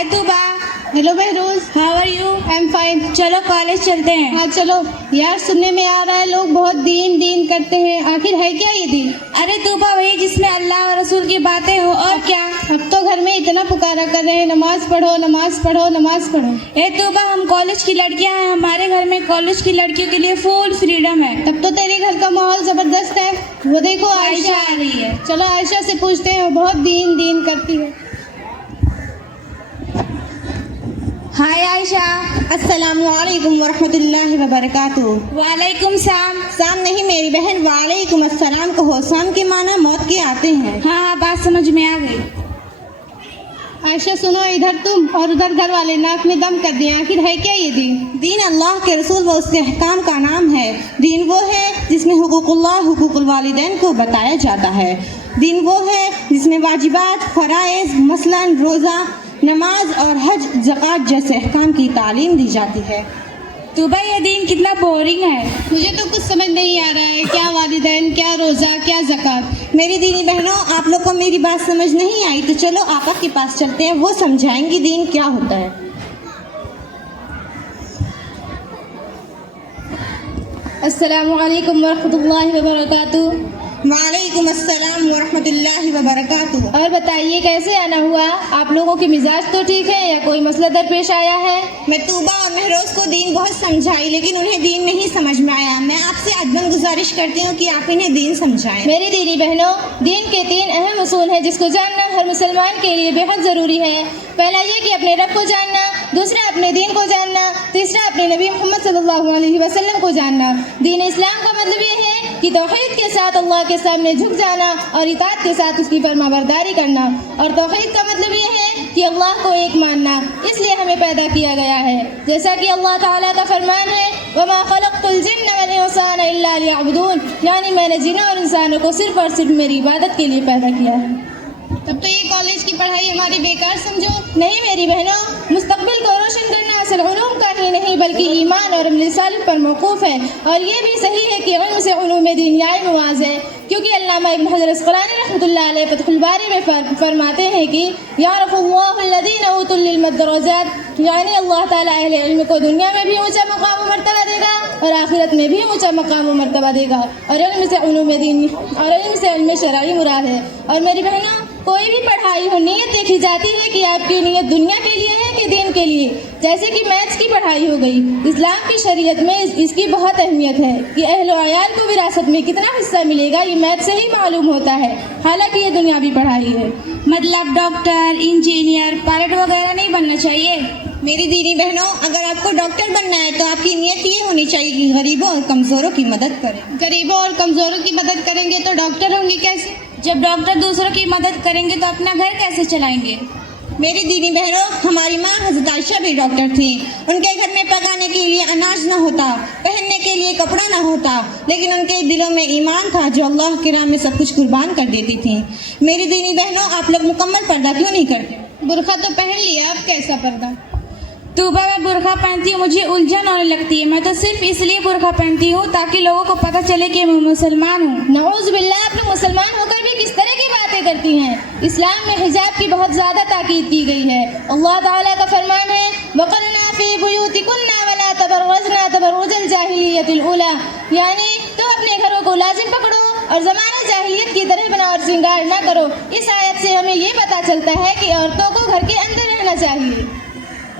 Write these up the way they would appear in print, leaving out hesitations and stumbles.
Hi Tuba. Hello Behroz, how are you? I am fine. चलो college चलते हैं। हाँ चलो यार, सुनने में आ रहा है लोग बहुत दीन दीन करते हैं, आखिर है क्या ये दीन? अरे तूबा, वही जिसमें अल्लाह और रसूल की बातें हो, और क्या। अब तो घर में इतना पुकारा कर रहे हैं, नमाज पढ़ो नमाज पढ़ो नमाज पढ़ो। ए तूबा, हम कॉलेज की लड़कियां हैं, हमारे घर में कॉलेज की लड़कियों के लिए फुल फ्रीडम है। तब तो तेरे घर का माहौल जबरदस्त है। वो देखो आयशा आयशा आ रही है। चलो आयशा से पूछते हैं, वो बहुत दीन दीन करती है। हाय आयशा। अस्सलामुअलैकुम वरहमतुल्लाहि वबरकातुहू। वालेकुम सलाम। साम नहीं मेरी बहन, वालेकुम अस्सलाम कहो। साम के माना मौत के आते हैं। हाँ, बात समझ में आ गई। आयशा सुनो, इधर तुम और उधर घर वाले, नाक में दम कर दिए, आखिर है क्या ये दीन? दीन अल्लाह के रसूल व उसके अहकाम का नाम है। दीन वो है जिसमें हुकूकुल्लाह हुकूकुल वालिदैन को बताया जाता है। दीन वो है जिसमें वाजिबात, फराइज, मसलन रोज़ा, नमाज और हज, ज़कात जैसे अहकाम की तालीम दी जाती है। तूबा, ये दिन कितना बोरिंग है। मुझे तो कुछ समझ नहीं आ रहा है, क्या वालिदैन, क्या रोज़ा, क्या ज़कात। मेरी दीनी बहनों, आप लोग को मेरी बात समझ नहीं आई तो चलो आका के पास चलते हैं, वो समझाएंगी दीन क्या होता है। अस्सलामु अलैकुम वरहमतुल्लाहि वबरकातुहू। वालेकुम अस्सलाम वरहमतुल्लाहि वबरकातुहू। और बताइए कैसे आना हुआ? आप लोगों के मिजाज तो ठीक है या कोई मसला दरपेश आया है? मैं तूबा और महरोज को दीन बहुत समझाई, लेकिन उन्हें दीन नहीं समझ में आया। मैं आपसे अदबन गुजारिश करती हूँ कि आप इन्हें दीन समझाएं। मेरी दीनी बहनों, दीन के 3 अहम उसूल हैं जिसको जानना हर मुसलमान के लिए बेहद ज़रूरी है। पहला ये कि अपने रब को जानना, दूसरा अपने दीन को जानना, तीसरा अपने नबी मोहम्मद सल्लल्लाहु अलैहि वसल्लम को जानना। दीन इस्लाम का मतलब ये है कि तौहीद के साथ अल्लाह के सामने झुक जाना और इताअत के साथ उसकी फरमाबरदारी करना। और तौहीद का मतलब ये है कि अल्लाह को एक मानना, इसलिए हमें पैदा किया गया है। जैसा कि अल्लाह ताला का फरमान है, वमा खलक़तुल जिन्न वल इंसान इल्ला लियअबुदून, यानी मैंने जिन्नों और इंसानों को सिर्फ और सिर्फ मेरी इबादत के लिए पैदा किया है। तब तो ये कॉलेज की पढ़ाई हमारी बेकार समझो? नहीं मेरी बहनों, मुस्तकबिल को रोशन करना असल उलूम का ही नहीं बल्कि ईमान और अमल सालिह पर मौकूफ़ है। और ये भी सही है कि इल्म से उलूम दीन मुआज़ है, क्योंकि अल्लामा इब्न हजर अस्क़लानी रहमतुल्लाह अलैह फ़तहुल बारी में फरमाते हैं कि यारफ़ुल्लाहु अल्लज़ीना ऊतुल इल्म दरजात, यानी अल्लाह ताला अहले इल्म को दुनिया में भी ऊँचा मकाम व मर्तबा देगा और आखिरत में भी ऊँचा मकाम व मर्तबा देगा। और इल्म से उलूम दीन और इल्म से इल्म शरई मुराद है। और मेरी बहनों, कोई भी पढ़ाई हो, नीयत देखी जाती है कि आपकी नीयत दुनिया के लिए है कि दीन के लिए। जैसे कि मैथ्स की पढ़ाई हो गई, इस्लाम की शरीयत में इसकी बहुत अहमियत है कि अहल व अयाल को विरासत में कितना हिस्सा मिलेगा, ये मैथ से ही मालूम होता है, हालांकि ये दुनियावी पढ़ाई है। मतलब डॉक्टर, इंजीनियर, पायलट वगैरह नहीं बनना चाहिए। मेरी दीनी बहनों, अगर आपको डॉक्टर बनना है तो आपकी नीयत ये होनी चाहिए कि गरीबों और कमज़ोरों की मदद करें। गरीबों और कमज़ोरों की मदद करेंगे तो डॉक्टर होंगे कैसे? जब डॉक्टर दूसरों की मदद करेंगे तो अपना घर कैसे चलाएंगे? मेरी दीनी बहनों, हमारी माँ हज़रत आयशा भी डॉक्टर थी। उनके घर में पकाने के लिए अनाज न होता, पहनने के लिए कपड़ा न होता, लेकिन उनके दिलों में ईमान था जो अल्लाह के राह में सब कुछ कुर्बान कर देती थी। मेरी दीनी बहनों, आप लोग मुकम्मल पर्दा क्यों नहीं करते? बुरखा तो पहन लिया, अब कैसा पर्दा? तूबा, मैं बुरखा पहनती हूँ, मुझे उलझन होने लगती है। मैं तो सिर्फ इसलिए बुरखा पहनती हूँ ताकि लोगों को पता चले कि मैं मुसलमान हूँ। नऊज़ बिल्लाह, आप लोग मुसलमान होकर भी किस तरह की बातें करती हैं? इस्लाम में हिजाब की बहुत ज़्यादा ताकीद की गई है। अल्लाह ताला का फरमान है, वक़रना फ़ी बुयूतिकुन्ना वला तबर्रजना तबर्रुजल जाहिलियतिल ऊला, यानी तुम अपने घरों को लाजिम पकड़ो और ज़माने जाहिलियत की तरह बना और श्रृंगार ना करो। इस आयत से हमें ये पता चलता है कि औरतों को घर के अंदर रहना चाहिए।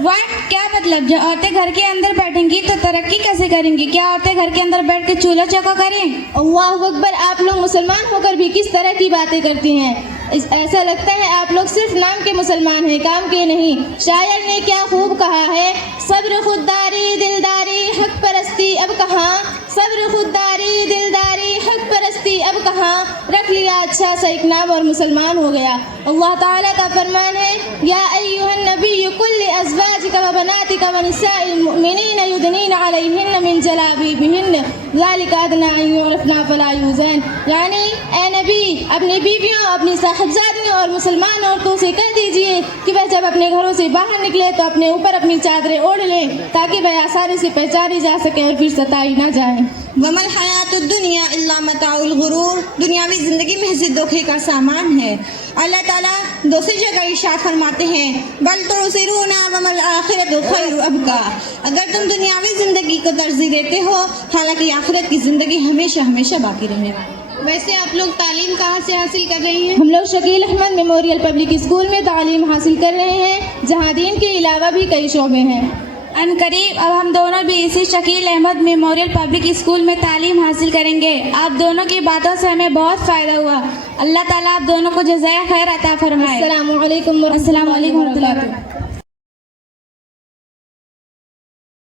वाट, क्या मतलब? जब औरतें घर के अंदर बैठेंगी तो तरक्की कैसे करेंगी? क्या औरतें घर के अंदर बैठ के चूल्हा चौका करें? अल्लाहु अकबर, आप लोग मुसलमान होकर भी किस तरह की बातें करती हैं? ऐसा लगता है आप लोग सिर्फ नाम के मुसलमान हैं, काम के नहीं। शायर ने क्या खूब कहा है, सब्र खुददारी दिलदारी हक परस्ती अब कहाँ, सब्र खुददारी दिलदारी हक परस्ती अब कहाँ, रख लिया अच्छा सा एक नाम और मुसलमान हो गया। अल्लाह ताला का फरमान है, या अय्युहन नबिय्यु कुल्लि अज़वाजिका व बनातिका व निसाइल मुमिनीना युदनीना अलैहिन्ना मिन जलाबिबिहिन्ना ज़ालिका अदना अन युरफ़ना फला युज़ैन, यानी ए नबी, अपनी बीवियों, अपनी साहिबजादियों और मुसलमान औरतों से कह दीजिए कि वह जब अपने घरों से बाहर निकले तो अपने ऊपर अपनी चादरें ओढ़ लें ताकि वह आसानी से पहचानी जा सके और फिर सताई ना जाए। वमल हयातुद दुनिया इल्ला मताउल गुरूर, दुनियावी ज़िंदगी महज़ धोखे का सामान है। अल्लाह ताला दूसरी जगह इरशाद फरमाते हैं, बल तुसिरूना वमल आखिरतु खैरु अबका, अगर तुम दुनियावी ज़िंदगी को तरजीह देते हो, हालांकि आखिरत की ज़िंदगी हमेशा हमेशा बाकी रहने वाली। वैसे आप लोग तालीम कहाँ से हासिल कर रही हैं? हम लोग Shakeel Ahmed memorial public school में तालीम हासिल कर रहे हैं, जहाँ दीन के अलावा भी कई शोबे हैं। अन करीब अब हम दोनों भी इसी Shakeel Ahmed memorial public school में तालीम हासिल करेंगे। आप दोनों की बातों से हमें बहुत फ़ायदा हुआ। अल्लाह ताला आप दोनों को जज़ाए खैर अता फरमाए। अस्सलामु अलैकुम अस्सलामु अलैकुम व रहमतुल्लाहि व बरकातहू।